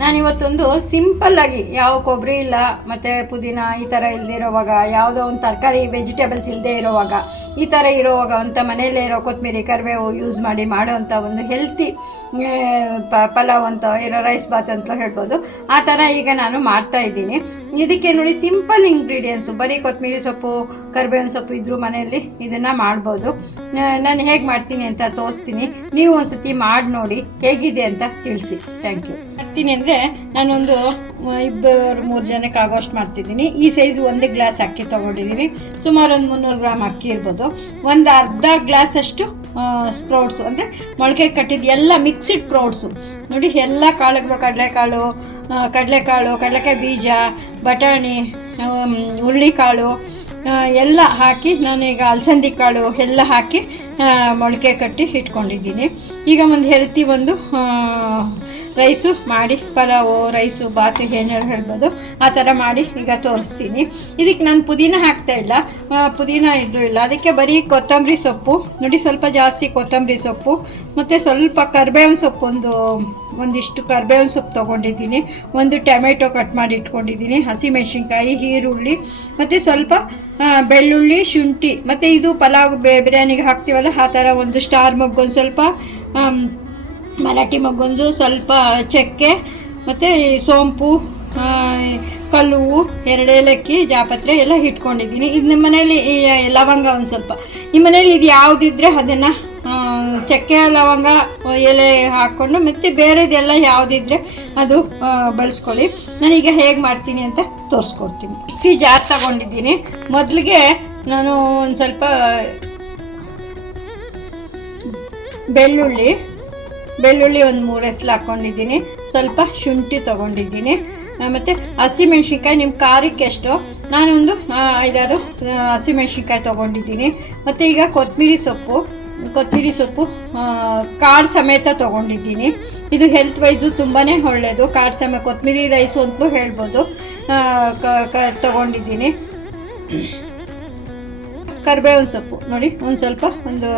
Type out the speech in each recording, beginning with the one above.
ನಾನಿವತ್ತೊಂದು ಸಿಂಪಲ್ಲಾಗಿ ಯಾವ ಕೊಬ್ಬರಿ ಇಲ್ಲ ಮತ್ತು ಪುದೀನ ಈ ಥರ ಇಲ್ಲದೆ ಇರೋವಾಗ, ಯಾವುದೋ ಒಂದು ತರಕಾರಿ ವೆಜಿಟೇಬಲ್ಸ್ ಇಲ್ಲದೆ ಇರೋವಾಗ, ಈ ಥರ ಇರೋವಾಗ ಅಂತ ಮನೆಯಲ್ಲೇ ಇರೋ ಕೊತ್ತಂಬರಿ ಕರಿಬೇವು ಯೂಸ್ ಮಾಡಿ ಮಾಡೋವಂಥ ಒಂದು ಹೆಲ್ತಿ ಪಲಾವ್ ಅಂತ ಇರೋ ರೈಸ್ ಬಾತ್ ಅಂತ ಹೇಳ್ಬೋದು. ಆ ಥರ ಈಗ ನಾನು ಮಾಡ್ತಾಯಿದ್ದೀನಿ. ಇದಕ್ಕೆ ನೋಡಿ ಸಿಂಪಲ್ ಇಂಗ್ರೀಡಿಯೆಂಟ್ಸು, ಬರೀ ಕೊತ್ತಂಬರಿ ಸೊಪ್ಪು ಕರಿಬೇವಿನ ಸೊಪ್ಪು ಇದ್ರೂ ಮನೆಯಲ್ಲಿ ಇದನ್ನು ಮಾಡ್ಬೋದು. ನಾನು ಹೇಗೆ ಮಾಡ್ತೀನಿ ಅಂತ ತೋರಿಸ್ತೀನಿ. ನೀವು ಒಂದು ಸತಿ ಮಾಡಿ ನೋಡಿ ಹೇಗಿದೆ ಅಂತ ತಿಳಿಸಿ. Thank you. ಮಾಡ್ತೀನಿ ಅಂದರೆ ನಾನೊಂದು 2-3 ಜನಕ್ಕೆ ಆಗೋಷ್ಟು ಮಾಡ್ತಿದ್ದೀನಿ. ಈ ಸೈಜು 1 ಗ್ಲಾಸ್ ಅಕ್ಕಿ ತೊಗೊಂಡಿದ್ದೀನಿ. ಸುಮಾರು ಒಂದು 300 ಗ್ರಾಮ್ ಅಕ್ಕಿ ಇರ್ಬೋದು. ಒಂದು ಅರ್ಧ ಗ್ಲಾಸಷ್ಟು ಸ್ಪ್ರೌಟ್ಸು ಅಂದರೆ ಮೊಳಕೆ ಕಟ್ಟಿದ್ದು ಎಲ್ಲ ಮಿಕ್ಸಿಡ್ ಸ್ಪ್ರೌಟ್ಸು ನೋಡಿ. ಎಲ್ಲ ಕಾಳುಗಳು, ಕಡಲೆಕಾಯಿ ಬೀಜ, ಬಟಾಣಿ, ಹುರುಳಿಕಾಳು ಎಲ್ಲ ಹಾಕಿ, ನಾನೀಗ ಅಲಸಂದಿ ಕಾಳು ಎಲ್ಲ ಹಾಕಿ ಮೊಳಕೆ ಕಟ್ಟಿ ಇಟ್ಕೊಂಡಿದ್ದೀನಿ. ಈಗ ಒಂದು ಹೆಲ್ತಿ ಒಂದು ರೈಸು ಮಾಡಿ, ಪಲಾವು, ರೈಸು, ಬಾತು ಏನು ಹೇಳ್ಬೋದು ಆ ಥರ ಮಾಡಿ ಈಗ ತೋರಿಸ್ತೀನಿ. ಇದಕ್ಕೆ ನಾನು ಪುದೀನ ಹಾಕ್ತಾಯಿಲ್ಲ, ಪುದೀನ ಇದು ಇಲ್ಲ. ಅದಕ್ಕೆ ಬರೀ ಕೊತ್ತಂಬರಿ ಸೊಪ್ಪು ನೋಡಿ, ಸ್ವಲ್ಪ ಜಾಸ್ತಿ ಕೊತ್ತಂಬರಿ ಸೊಪ್ಪು ಮತ್ತು ಸ್ವಲ್ಪ ಕರಿಬೇವಿನ ಸೊಪ್ಪು, ಒಂದಿಷ್ಟು ಕರಿಬೇವಿನ ಸೊಪ್ಪು ತೊಗೊಂಡಿದ್ದೀನಿ. ಒಂದು ಟೊಮೆಟೊ ಕಟ್ ಮಾಡಿ ಇಟ್ಕೊಂಡಿದ್ದೀನಿ, ಹಸಿಮೆಣಸಿನ್ಕಾಯಿ, ಈರುಳ್ಳಿ ಮತ್ತು ಸ್ವಲ್ಪ ಬೆಳ್ಳುಳ್ಳಿ, ಶುಂಠಿ ಮತ್ತು ಇದು ಪಲಾವ್ ಬಿರಿಯಾನಿಗೆ ಹಾಕ್ತೀವಲ್ಲ ಆ ಥರ ಒಂದು ಸ್ಟಾರ್ ಮೊಗ್ಗು, ಒಂದು ಸ್ವಲ್ಪ ಮರಾಠಿ ಮೊಗ್ಗೊಂದು, ಸ್ವಲ್ಪ ಚಕ್ಕೆ ಮತ್ತು ಸೋಂಪು, ಕಲ್ಲುವು, 2 ಏಲಕ್ಕಿ, ಜಾಪತ್ರೆ ಎಲ್ಲ ಇಟ್ಕೊಂಡಿದ್ದೀನಿ. ಇದು ನಿಮ್ಮ ಮನೇಲಿ ಲವಂಗ ಒಂದು ಸ್ವಲ್ಪ, ನಿಮ್ಮ ಮನೇಲಿ ಇದು ಯಾವುದಿದ್ರೆ ಅದನ್ನು ಚಕ್ಕೆ, ಲವಂಗ, ಎಲೆ ಹಾಕ್ಕೊಂಡು ಮತ್ತು ಬೇರೆದೆಲ್ಲ ಯಾವುದಿದ್ರೆ ಅದು ಬಳಸ್ಕೊಳ್ಳಿ. ನಾನೀಗ ಹೇಗೆ ಮಾಡ್ತೀನಿ ಅಂತ ತೋರಿಸ್ಕೊಡ್ತೀನಿ. ಮಿಕ್ಸಿ ಜಾರ್ ತಗೊಂಡಿದ್ದೀನಿ. ಮೊದಲಿಗೆ ನಾನು ಒಂದು ಸ್ವಲ್ಪ ಬೆಳ್ಳುಳ್ಳಿ ಒಂದು 3 ಎಸ್ಲು ಹಾಕ್ಕೊಂಡಿದ್ದೀನಿ. ಸ್ವಲ್ಪ ಶುಂಠಿ ತೊಗೊಂಡಿದ್ದೀನಿ ಮತ್ತು ಹಸಿಮೆಣ್ಸಿನ್ಕಾಯಿ ನಿಮ್ಮ ಖಾರಕ್ಕೆ ಎಷ್ಟು, ನಾನೊಂದು 5-6 ಹಸಿಮೆಣ್ಸಿನ್ಕಾಯಿ ತೊಗೊಂಡಿದ್ದೀನಿ. ಮತ್ತು ಈಗ ಕೊತ್ತಂಬರಿ ಸೊಪ್ಪು ಕಾಳು ಸಮೇತ ತೊಗೊಂಡಿದ್ದೀನಿ. ಇದು ಹೆಲ್ತ್ ವೈಸು ತುಂಬಾ ಒಳ್ಳೆಯದು. ಕಾಳು ಸಮೇತ ಕೊತ್ತಂಬರಿ ರೈಸು ಅಂತಲೂ ಹೇಳ್ಬೋದು. ತೊಗೊಂಡಿದ್ದೀನಿ. ಕರಿಬೇವಿನ ಸೊಪ್ಪು ನೋಡಿ, ಒಂದು ಸ್ವಲ್ಪ ಒಂದು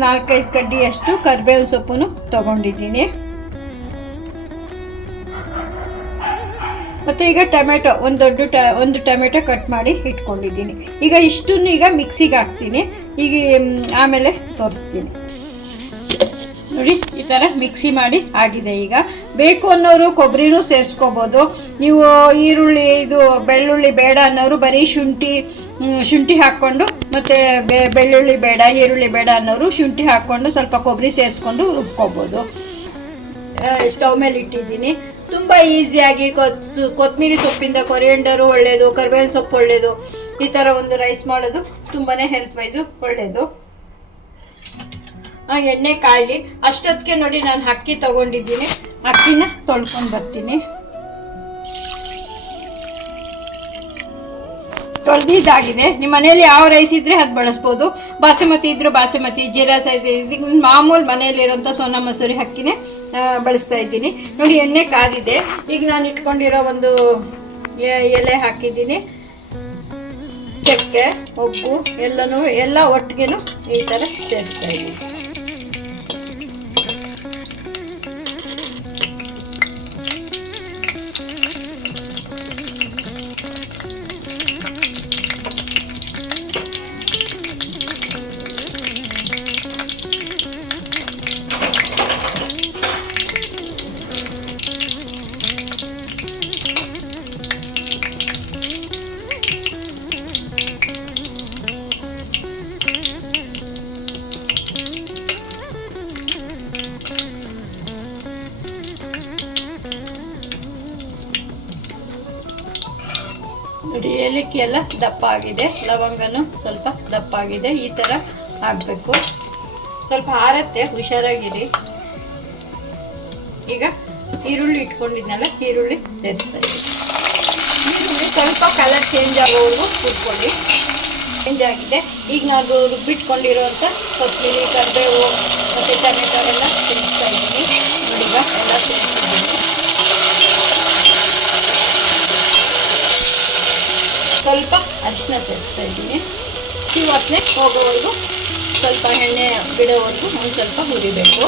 4-5 ಕಡ್ಡಿಯಷ್ಟು ಕರಿಬೇವಿನ ಸೊಪ್ಪನ್ನು ತೊಗೊಂಡಿದ್ದೀನಿ. ಮತ್ತು ಈಗ ಟೊಮೆಟೊ, ಒಂದು ಟೊಮೆಟೊ ಕಟ್ ಮಾಡಿ ಇಟ್ಕೊಂಡಿದ್ದೀನಿ. ಈಗ ಇಷ್ಟನ್ನು ಈಗ ಮಿಕ್ಸಿಗೆ ಹಾಕ್ತೀನಿ. ಈಗ ಆಮೇಲೆ ತೋರಿಸ್ತೀನಿ ನೋಡಿ. ಈ ಥರ ಮಿಕ್ಸಿ ಮಾಡಿ ಆಗಿದೆ. ಈಗ ಬೇಕು ಅನ್ನೋರು ಕೊಬ್ಬರಿನೂ ಸೇರಿಸ್ಕೋಬೋದು. ನೀವು ಈರುಳ್ಳಿ, ಇದು ಬೆಳ್ಳುಳ್ಳಿ ಬೇಡ ಅನ್ನೋರು ಬರೀ ಶುಂಠಿ ಹಾಕ್ಕೊಂಡು, ಮತ್ತು ಬೆಳ್ಳುಳ್ಳಿ ಬೇಡ, ಈರುಳ್ಳಿ ಬೇಡ ಅನ್ನೋರು ಶುಂಠಿ ಹಾಕ್ಕೊಂಡು ಸ್ವಲ್ಪ ಕೊಬ್ಬರಿ ಸೇರಿಸ್ಕೊಂಡು ರುಬ್ಕೋಬೋದು. ಸ್ಟವ್ ಮೇಲೆ ಇಟ್ಟಿದ್ದೀನಿ. ತುಂಬ ಈಸಿಯಾಗಿ ಕೊತ್ತಂಬರಿ ಸೊಪ್ಪಿಂದ ಕೊರಿಯಂಡರು ಒಳ್ಳೆಯದು, ಕರಿಬೇವಿನ ಸೊಪ್ಪು ಒಳ್ಳೆಯದು. ಈ ಥರ ಒಂದು ರೈಸ್ ಮಾಡೋದು ತುಂಬಾ ಹೆಲ್ತ್ ವೈಸು ಒಳ್ಳೆಯದು. ಎಣ್ಣೆ ಕಾಯಲಿ ಅಷ್ಟೊತ್ತಿಗೆ ನೋಡಿ, ನಾನು ಅಕ್ಕಿ ತೊಗೊಂಡಿದ್ದೀನಿ. ಅಕ್ಕಿನ ತೊಳ್ಕೊಂಡು ಬರ್ತೀನಿ. ತೊಳೆದಿದ್ದಾಗಿದೆ. ನಿಮ್ಮ ಮನೇಲಿ ಯಾವ ರೈಸ್ ಇದ್ದರೆ ಅದು ಬಳಸ್ಬೋದು. ಬಾಸುಮತಿ ಇದ್ದರೂ ಬಾಸುಮತಿ, ಜೀರಾ ಸೈಜ್, ಇದಕ್ಕೆ ಮಾಮೂಲು ಮನೆಯಲ್ಲಿರೋಂಥ ಸೋನಾ ಮಸೂರಿ ಅಕ್ಕಿನೇ ಬಳಸ್ತಾ ಇದ್ದೀನಿ. ನೋಡಿ ಎಣ್ಣೆ ಕಾದಿದೆ. ಈಗ ನಾನು ಇಟ್ಕೊಂಡಿರೋ ಒಂದು ಎಲೆ ಹಾಕಿದ್ದೀನಿ, ಚಕ್ಕೆ, ಉಪ್ಪು ಎಲ್ಲ ಒಟ್ಟಿಗೆನೂ ಈ ಥರ ಸೇರಿಸ್ತಾ ಇದ್ದೀನಿ. ನೋಡಿ ಏಲಕ್ಕಿ ಎಲ್ಲ ದಪ್ಪ ಆಗಿದೆ, ಲವಂಗನೂ ಸ್ವಲ್ಪ ದಪ್ಪ ಆಗಿದೆ. ಈ ಥರ ಆಗಬೇಕು. ಸ್ವಲ್ಪ ಆರತ್ತೆ, ಹುಷಾರಾಗಿರಿ. ಈಗ ಈರುಳ್ಳಿ ಇಟ್ಕೊಂಡಿದ್ನಲ್ಲ, ಈರುಳ್ಳಿ ಸೇರಿಸ್ತಾ ಇದ್ದೀನಿ. ಈರುಳ್ಳಿ ಸ್ವಲ್ಪ ಕಲರ್ ಚೇಂಜ್ ಆಗೋವರೆಗೂ ಹುರ್ಕೊಳ್ಳಿ. ಚೇಂಜ್ ಆಗಿದೆ. ಈಗ ನಾವು ರುಬ್ಬಿಟ್ಕೊಂಡಿರೋಂಥ ಕೊತ್ತಂಬರಿ, ಕರಿಬೇವು ಮತ್ತು ಟೊಮೆಟೊ ಎಲ್ಲ ಸೇರಿಸ್ತಾ ಇದ್ದೀನಿ. ಈಗ ಎಲ್ಲ ಸೇರಿಸಿದ್ದೀನಿ. ಸ್ವಲ್ಪ ಅರಿಶಿನ ಸೇರಿಸ್ತಾ ಇದ್ದೀನಿ. ವಾಸನೆ ಹೋಗೋವರೆಗೂ, ಸ್ವಲ್ಪ ಎಣ್ಣೆ ಬಿಡೋವರೆಗೂ ಒಂದು ಸ್ವಲ್ಪ ಹುರಿಬೇಕು.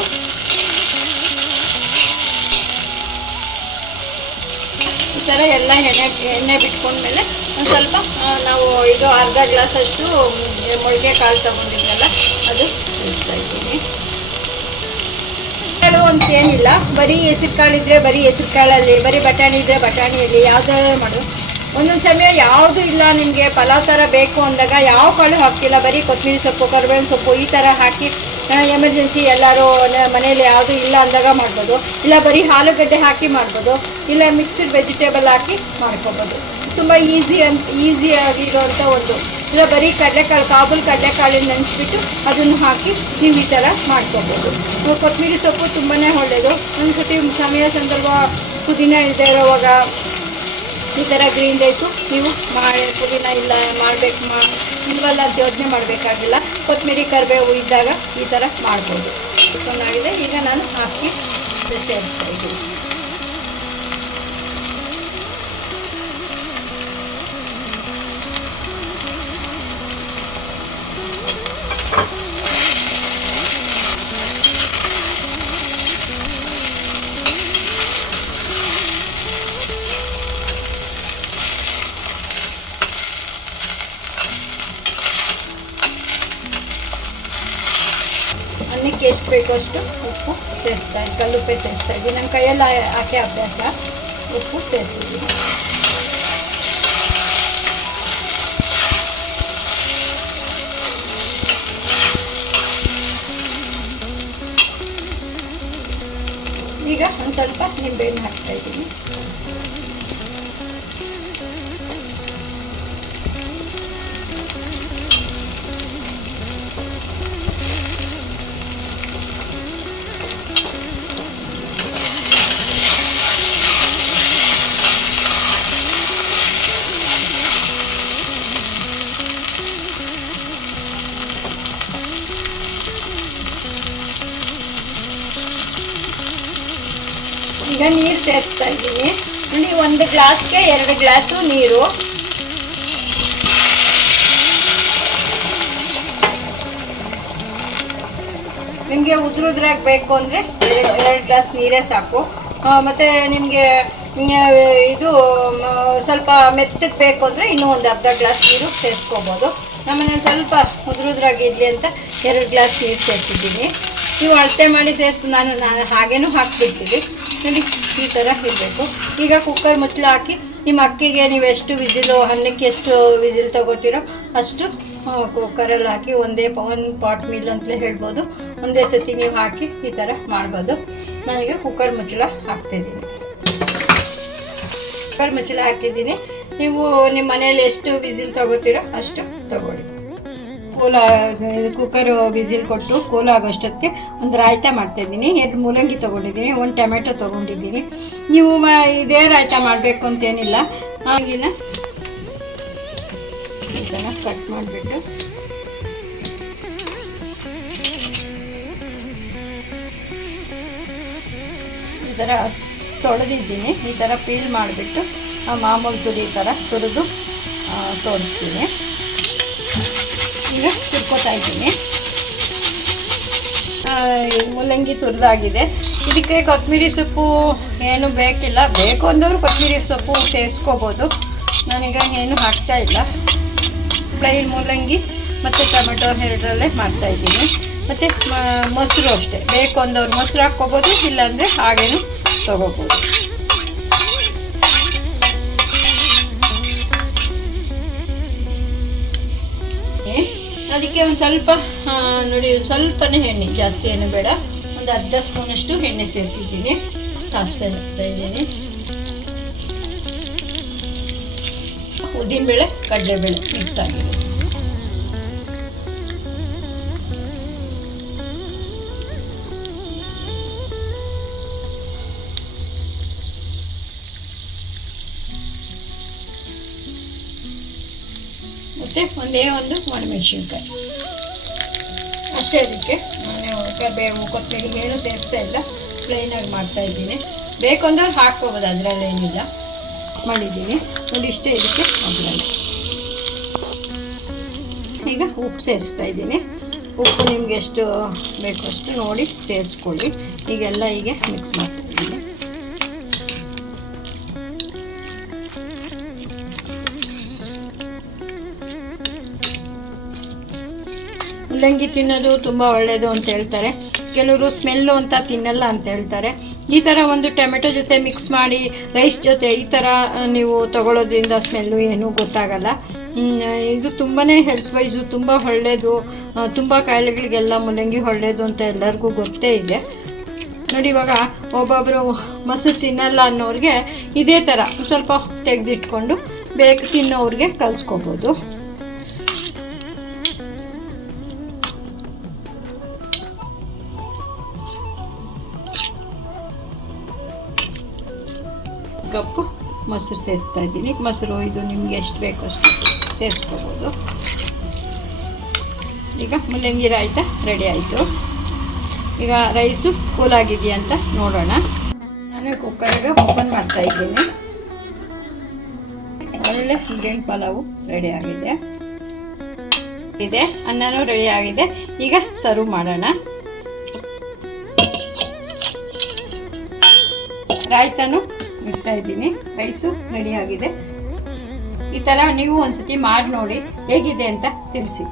ಥರ ಎಲ್ಲ ಎಣ್ಣೆ ಬಿಟ್ಕೊಂಡ್ಮೇಲೆ ಒಂದು ಸ್ವಲ್ಪ ನಾವು ಇದು ಅರ್ಧ ಗ್ಲಾಸಷ್ಟು ಮೊಳಕೆ ಕಾಳು ತೊಗೊಂಡಿದ್ವಲ್ಲ ಅದು ಇಡ್ತಾ ಇದ್ದೀನಿ. ಕಾಳು ಅಂತ ಏನಿಲ್ಲ, ಬರೀ ಹೆಸರು ಕಾಳಿದ್ರೆ ಬರೀ ಹೆಸರು ಕಾಳಲ್ಲಿ, ಬರೀ ಬಟಾಣಿ ಇದ್ದರೆ ಬಟಾಣಿಯಲ್ಲಿ ಯಾವುದಾದ್ರು ಮಾಡು. ಒಂದೊಂದು ಸಮಯ ಯಾವುದು ಇಲ್ಲ ನಿಮಗೆ ಪಲಾವ್ ಥರ ಬೇಕು ಅಂದಾಗ ಯಾವ ಕಾಳು ಹಾಕಿಲ್ಲ, ಬರೀ ಕೊತ್ತಂಬರಿ ಸೊಪ್ಪು ಕರಿಬೇವಿನ ಸೊಪ್ಪು ಈ ಥರ ಹಾಕಿ ಎಮರ್ಜೆನ್ಸಿ ಎಲ್ಲರೂ ಮನೇಲಿ ಯಾವುದು ಇಲ್ಲ ಅಂದಾಗ ಮಾಡ್ಬೋದು. ಇಲ್ಲ ಬರೀ ಆಲೂಗಡ್ಡೆ ಹಾಕಿ ಮಾಡ್ಬೋದು, ಇಲ್ಲ ಮಿಕ್ಸ್ಡ್ ವೆಜಿಟೇಬಲ್ ಹಾಕಿ ಮಾಡ್ಕೊಬೋದು. ತುಂಬ ಈಸಿಯಾಗಿರೋಂಥ ಒಂದು. ಇಲ್ಲ ಬರೀ ಕಡಲೆಕಾಳು, ಕಾಬೂಲ್ ಕಡಲೆಕಾಳನ್ನ ನೆನೆಸ್ಬಿಟ್ಟು ಅದನ್ನು ಹಾಕಿ ನೀವು ಈ ಥರ ಮಾಡ್ಕೊಬೋದು. ಕೊತ್ತಂಬರಿ ಸೊಪ್ಪು ತುಂಬಾ ಒಳ್ಳೆಯದು. ಒಂದು ಸತಿ ಸಮಯ ಸಂದರ್ಭ ಪುದೀನ ಇಲ್ಲದೆ ಇರೋವಾಗ ಈ ಥರ ಗ್ರೀನ್ ರೈಸು ನೀವು ಪುದೀನ ಇಲ್ಲ ಇಲ್ವಲ್ಲ ಅಂತ ಯೋಚನೆ ಮಾಡಬೇಕಾಗಿಲ್ಲ. ಕೊತ್ತಂಬರಿ ಕರಿಬೇವು ಇದ್ದಾಗ ಈ ಥರ ಮಾಡ್ಬೋದು. ಚೆನ್ನಾಗಿದೆ. ಈಗ ನಾನು ಹಾಕಿ ಸೇರಿಸ್ತಾ ಇದ್ದೀನಿ. ಅನ್ನಕ್ಕೆ ಎಷ್ಟು ಬೇಕೋ ಅಷ್ಟು ಉಪ್ಪು ಸೇರಿಸ್ತಾ ಇದ್ದೀನಿ, ಕಲ್ಲುಪ್ಪೆ ಸೇರಿಸ್ತಾ ಇದ್ದೀನಿ. ನನ್ನ ಕೈಯೆಲ್ಲ ಹಾಕಿ ಅಭ್ಯಾಸ. ಉಪ್ಪು ಸೇರಿಸಿದ್ದೀನಿ. ಈಗ ಒಂದು ಸ್ವಲ್ಪ ನಿಂಬೆಹಣ್ಣು ಹಾಕ್ತಾ ಇದ್ದೀನಿ. ಈಗ ನೀರು ಸೇರಿಸ್ತಾ ಇದ್ದೀನಿ. ಇಲ್ಲಿ 1 ಗ್ಲಾಸ್ಗೆ 2 ಗ್ಲಾಸು ನೀರು. ನಿಮಗೆ ಉದ್ರಾಗಿ ಬೇಕು ಅಂದರೆ 2 ಗ್ಲಾಸ್ ನೀರೇ ಸಾಕು. ಮತ್ತು ನಿಮಗೆ ಇದು ಸ್ವಲ್ಪ ಮೆತ್ತಗೆ ಬೇಕು ಅಂದರೆ ಇನ್ನೂ ಒಂದು ಅರ್ಧ ಗ್ಲಾಸ್ ನೀರು ಸೇರಿಸ್ಕೋಬೋದು. ನಮ್ಮನೆ ಸ್ವಲ್ಪ ಉದ್ರಾಗಿರಲಿ ಅಂತ 2 ಗ್ಲಾಸ್ ನೀರು ಸೇರಿಸಿದ್ದೀನಿ. ನೀವು ಅಳತೆ ಮಾಡಿ ನಾನು ಹಾಗೇನೂ ಹಾಕಿಬಿಡ್ತೀವಿ. ನೋಡಿ ಈ ಥರ ಇರಬೇಕು. ಈಗ ಕುಕ್ಕರ್ ಮುಚ್ಚಳ ಹಾಕಿ ನಿಮ್ಮ ಅಕ್ಕಿಗೆ ನೀವು ಎಷ್ಟು ವಿಸಿಲು, ಅನ್ನಕ್ಕೆ ಎಷ್ಟು ವಿಸಿಲ್ ತೊಗೋತೀರೋ ಅಷ್ಟು ಕುಕ್ಕರಲ್ಲಿ ಹಾಕಿ ಒಂದು ಪಾಟ್ ಮೀಲ್ ಅಂತಲೇ ಹೇಳ್ಬೋದು. ಒಂದೇ ಸತಿ ನೀವು ಹಾಕಿ ಈ ಥರ ಮಾಡ್ಬೋದು. ನಾನೀಗ ಕುಕ್ಕರ್ ಮುಚ್ಚಳ ಹಾಕ್ತಿದ್ದೀನಿ. ಕುಕ್ಕರ್ ಮುಚ್ಚಳ ಹಾಕಿದ್ದೀನಿ. ನೀವು ನಿಮ್ಮ ಮನೇಲಿ ಎಷ್ಟು ವಿಸಿಲ್ ತೊಗೋತೀರೋ ಅಷ್ಟು ತೊಗೊಳ್ಳಿ. ಕುಕ್ಕರ್ ವಿಸಿಲ್ ಕೊಟ್ಟು ಕೂಲ್ ಆಗೋಷ್ಟೊತ್ತಿಗೆ ಒಂದು ರಾಯ್ತ ಮಾಡ್ತಾಯಿದ್ದೀನಿ. 2 ಮೂಲಂಗಿ ತೊಗೊಂಡಿದ್ದೀನಿ, 1 ಟೊಮೆಟೊ ತೊಗೊಂಡಿದ್ದೀನಿ. ನೀವು ಇದೇ ರಾಯ್ತ ಮಾಡಬೇಕು ಅಂತೇನಿಲ್ಲ. ಆಗಿನ ಈ ಥರ ಕಟ್ ಮಾಡಿಬಿಟ್ಟು ಈ ಥರ ತೊಳೆದಿದ್ದೀನಿ. ಈ ಥರ ಪೀಲ್ ಮಾಡಿಬಿಟ್ಟು ಮಾಮೂಲು ತುರಿ ಈ ಥರ ತುರಿದು ತೋರಿಸ್ತೀನಿ. ಈಗ ತುರ್ಕೋತಾ ಇದ್ದೀನಿ. ಮೂಲಂಗಿ ತುರಿದಾಗಿದೆ. ಇದಕ್ಕೆ ಕೊತ್ತಂಬರಿ ಸೊಪ್ಪು ಏನು ಬೇಕಿಲ್ಲ. ಬೇಕು ಅಂದವರು ಕೊತ್ತಂಬರಿ ಸೊಪ್ಪು ಸೇರಿಸ್ಕೋಬೋದು. ನಾನೀಗ ಏನು ಹಾಕ್ತಾಯಿಲ್ಲ. ಪ್ಲೈನ್ ಮೂಲಂಗಿ ಮತ್ತು ಟೊಮೆಟೊ 2ರಲ್ಲೇ ಮಾಡ್ತಾಯಿದ್ದೀನಿ. ಮತ್ತು ಮೊಸರು ಅಷ್ಟೇ, ಬೇಕು ಅಂದವ್ರು ಮೊಸರು ಹಾಕ್ಕೋಬೋದು, ಇಲ್ಲಾಂದರೆ ಹಾಗೇನು ತೊಗೋಬೋದು. ಅದಕ್ಕೆ ಒಂದು ಸ್ವಲ್ಪ ನೋಡಿ, ಸ್ವಲ್ಪನೇ ಎಣ್ಣೆ, ಜಾಸ್ತಿ ಏನು ಬೇಡ, ಒಂದು ಅರ್ಧ ಸ್ಪೂನಷ್ಟು ಎಣ್ಣೆ ಸೇರಿಸಿದ್ದೀನಿ. ಸಾಸಿವೆ ಹಾಕ್ತಾ ಇದ್ದೀನಿ. ಉದ್ದಿನಬೇಳೆ ಕಡಲೆಬೇಳೆ ಮಿಕ್ಸ್ ಆಗಿದೆ. ಮತ್ತು ಒಂದೇ ಒಂದು ಒಣಮೆಣಸಿನ್ಕಾಯಿ ಅಷ್ಟೇ. ಅದಕ್ಕೆ ನಾನು ಕರಿಬೇವು ಕೊತ್ತಂಬರಿ ಏನು ಸೇರಿಸ್ತಾ ಇಲ್ಲ, ಪ್ಲೈನಾಗಿ ಮಾಡ್ತಾಯಿದ್ದೀನಿ. ಬೇಕು ಅಂದ್ರೆ ಹಾಕ್ಕೋಬೋದು, ಅದರಲ್ಲೇನಿಲ್ಲ. ಮಾಡಿದ್ದೀನಿ ನೋಡಿ, ಇಷ್ಟೇ ಇದಕ್ಕೆ ಒಗ್ಗರಣೆ. ಈಗ ಉಪ್ಪು ಸೇರಿಸ್ತಾ ಇದ್ದೀನಿ. ಉಪ್ಪು ನಿಮ್ಗೆ ಎಷ್ಟು ಬೇಕು ಅಷ್ಟು ನೋಡಿ ಸೇರಿಸ್ಕೊಳ್ಳಿ. ಈಗೆಲ್ಲ ಹೀಗೆ ಮಿಕ್ಸ್ ಮಾಡ್ತಾಯಿದ್ದೀನಿ. ಮುಲ್ಲಂಗಿ ತಿನ್ನೋದು ತುಂಬ ಒಳ್ಳೆಯದು ಅಂತ ಹೇಳ್ತಾರೆ. ಕೆಲವರು ಸ್ಮೆಲ್ಲು ಅಂತ ತಿನ್ನಲ್ಲ ಅಂತ ಹೇಳ್ತಾರೆ. ಈ ಥರ ಒಂದು ಟೊಮೆಟೊ ಜೊತೆ ಮಿಕ್ಸ್ ಮಾಡಿ ರೈಸ್ ಜೊತೆ ಈ ಥರ ನೀವು ತಗೊಳ್ಳೋದ್ರಿಂದ ಸ್ಮೆಲ್ಲು ಏನೂ ಗೊತ್ತಾಗಲ್ಲ. ಇದು ತುಂಬಾ ಹೆಲ್ತ್ ವೈಸು ತುಂಬ ಒಳ್ಳೆಯದು. ತುಂಬ ಕಾಯಿಲೆಗಳಿಗೆಲ್ಲ ಮುಲ್ಲಂಗಿ ಒಳ್ಳೆಯದು ಅಂತ ಎಲ್ಲರಿಗೂ ಗೊತ್ತೇ ಇದೆ. ನೋಡಿ, ಇವಾಗ ಒಬ್ಬೊಬ್ಬರು ಮೊಸರು ತಿನ್ನಲ್ಲ ಅನ್ನೋರಿಗೆ ಇದೇ ಥರ ಸ್ವಲ್ಪ ತೆಗೆದಿಟ್ಕೊಂಡು ಬೇಕು ತಿನ್ನೋರಿಗೆ ಕಲಿಸ್ಕೋಬೋದು. ಕಪ್ಪು ಮೊಸರು ಸೇರಿಸ್ತಾ ಇದ್ದೀನಿ. ಮೊಸರು ಇದು ನಿಮಗೆ ಎಷ್ಟು ಬೇಕೋ ಅಷ್ಟು ಸೇರಿಸ್ಕೋಬೋದು. ಈಗ ಮುಲ್ಲಂಗಿ ರಾಯ್ತ ರೆಡಿ ಆಯಿತು. ಈಗ ರೈಸು ಕೂಲಾಗಿದೆಯಾ ಅಂತ ನೋಡೋಣ. ನಾನು ಕುಕ್ಕರ್ಗೆ ಓಪನ್ ಮಾಡ್ತಾ ಇದ್ದೀನಿ. ಒಳ್ಳೆ ಗ್ರೀನ್ ಪಲಾವು ರೆಡಿ ಆಗಿದೆ. ಅನ್ನನೂ ರೆಡಿ ಆಗಿದೆ. ಈಗ ಸರ್ವ್ ಮಾಡೋಣ. ರಾಯ್ತನೂ ಇಡ್ತಾ ಇದ್ದೀನಿ. ರೈಸು ರೆಡಿ ಆಗಿದೆ. ಈ ಥರ ನೀವು ಒಂದ್ಸತಿ ಮಾಡಿ ನೋಡಿ ಹೇಗಿದೆ ಅಂತ ತಿಳಿಸಿ.